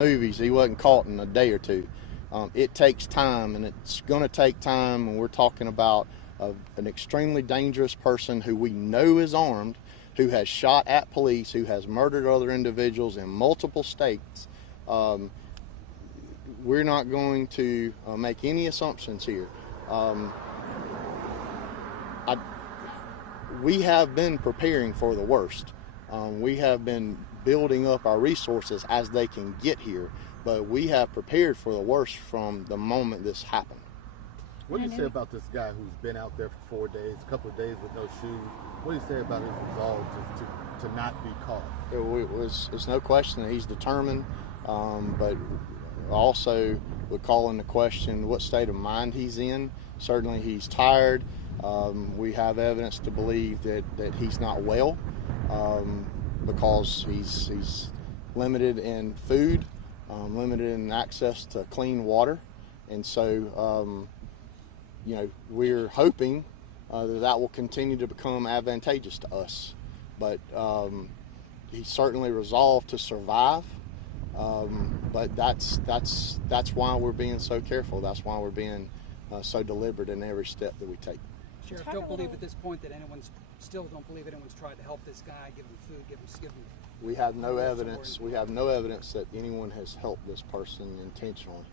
movies, he wasn't caught in a day or two. It takes time, and it's going to take time. And we're talking about an extremely dangerous person who we know is armed, who has shot at police, who has murdered other individuals in multiple states. We're not going to make any assumptions here. We have been preparing for the worst. We have been building up our resources as they can get here, but we have prepared for the worst from the moment this happened. What do you say about this guy who's been out there for 4 days, a couple of days with no shoes? What do you say about his resolve to not be caught? It's no question that he's determined, but also would call into question what state of mind he's in. Certainly he's tired. We have evidence to believe that he's not well because he's limited in food, limited in access to clean water. And so, we're hoping that will continue to become advantageous to us. But he's certainly resolved to survive. But that's why we're being so careful. That's why we're being so deliberate in every step that we take. Sheriff, don't believe at this point that anyone's tried to help this guy, give him food, give him. We have no evidence. We have no evidence that anyone has helped this person intentionally.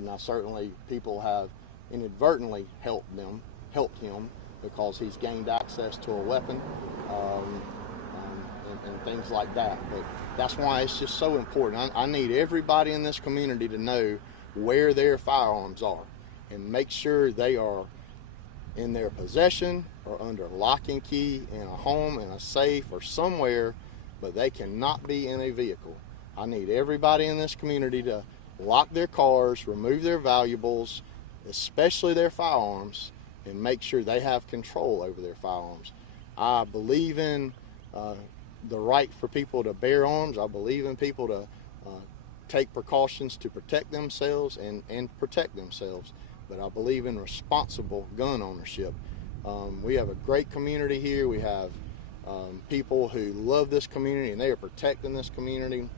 Now, certainly, people have inadvertently helped him because he's gained access to a weapon and things like that. But that's why it's just so important. I need everybody in this community to know where their firearms are and make sure they are in their possession or under lock and key in a home, in a safe, or somewhere, but they cannot be in a vehicle. I need everybody in this community to lock their cars, remove their valuables, especially their firearms, and make sure they have control over their firearms. I believe in the right for people to bear arms. I believe in people to take precautions to protect themselves and protect themselves. But I believe in responsible gun ownership. We have a great community here. We have people who love this community, and they are protecting this community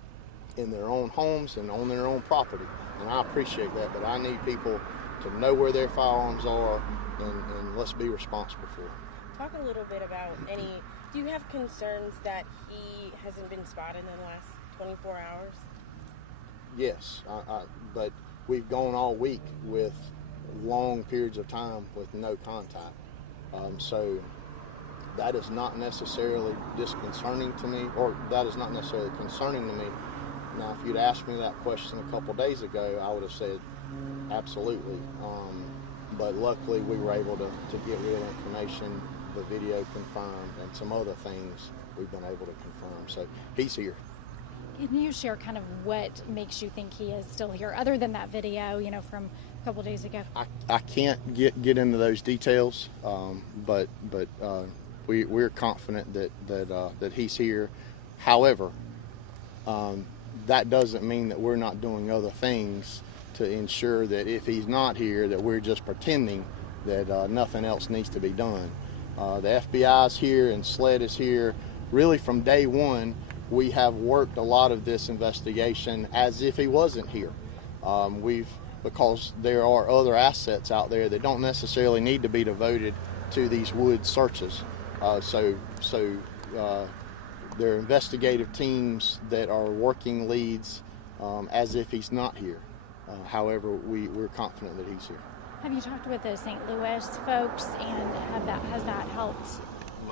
in their own homes and on their own property. And I appreciate that, but I need people to know where their firearms are, and let's be responsible for them. Talk a little bit about do you have concerns that he hasn't been spotted in the last 24 hours? Yes, but we've gone all week with long periods of time with no contact. So that is not necessarily disconcerting to me, or that is not necessarily concerning to me. Now, if you'd asked me that question a couple days ago, I would have said absolutely. But luckily we were able to get real information, the video confirmed, and some other things we've been able to confirm. So he's here. Can you share kind of what makes you think he is still here, other than that video, from a couple days ago? I can't get into those details, but we're confident that he's here. However, that doesn't mean that we're not doing other things to ensure that if he's not here, that we're just pretending that nothing else needs to be done. The FBI is here and SLED is here. Really, from day one, we have worked a lot of this investigation as if he wasn't here. Because there are other assets out there that don't necessarily need to be devoted to these wood searches. So there are investigative teams that are working leads as if he's not here. However, we're confident that he's here. Have you talked with the St. Louis folks, and has that helped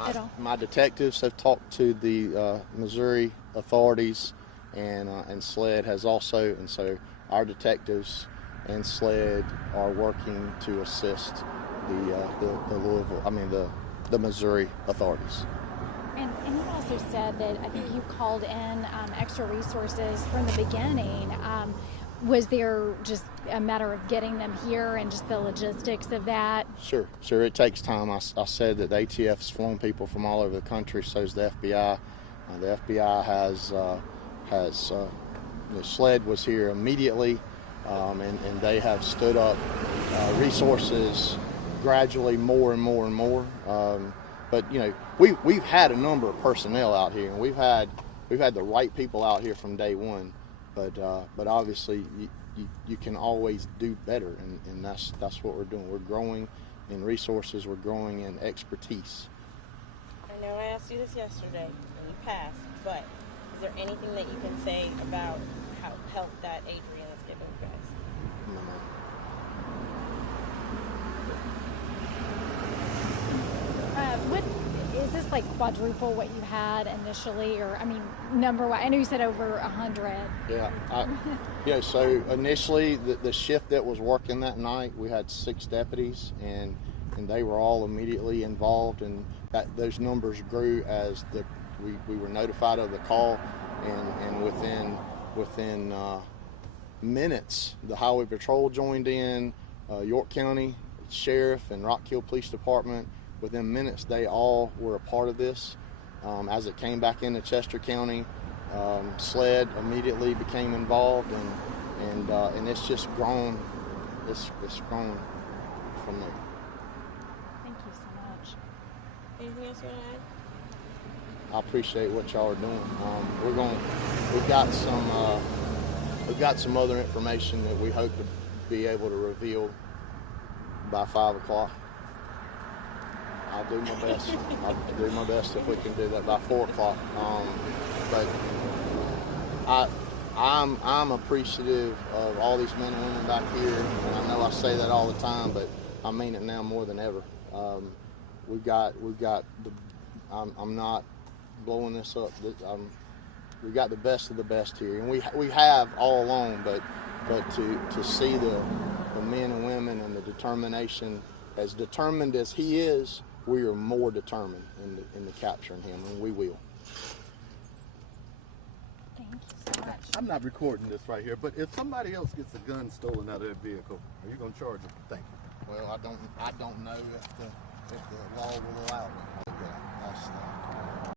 at all? My detectives have talked to the Missouri authorities, and SLED has also, and so our detectives and SLED are working to assist the Missouri authorities. And you also said that I think you called in extra resources from the beginning. Was there just a matter of getting them here and just the logistics of that? Sure. It takes time. I said that the ATF's flown people from all over the country, so is the FBI. The FBI has SLED was here immediately, and they have stood up resources gradually, more and more and more. But we've had a number of personnel out here, and we've had the right people out here from day one. but obviously you can always do better, and that's what we're doing. We're growing in resources. We're growing in expertise. I know I asked you this yesterday and you passed, but is there anything that you can say about how help that Adrian is giving you guys? No, ma'am. Is this like quadruple what you had initially, or I mean, number one? I know you said over 100. Yeah. So initially, the shift that was working that night, we had 6 deputies, and they were all immediately involved, and those numbers grew as we were notified of the call, and within minutes, the Highway Patrol joined in, York County Sheriff and Rock Hill Police Department. Within minutes, they all were a part of this. As it came back into Chester County, SLED immediately became involved, and it's just grown. It's grown from there. Thank you so much. Anything else you want to add? I appreciate what y'all are doing. We've got some other information that we hope to be able to reveal by 5 o'clock. I'll do my best. I'll do my best if we can do that by 4 o'clock. But I'm appreciative of all these men and women back here, and I know I say that all the time, but I mean it now more than ever. We've got I'm not blowing this up. We've got the best of the best here, and we have all along. But to see the men and women and the determination, as determined as he is, we are more determined in the capturing him, and we will. Thank you so much. I'm not recording this right here, but if somebody else gets a gun stolen out of their vehicle, are you going to charge them? Thank you. Well, I don't know if the law will allow me. That's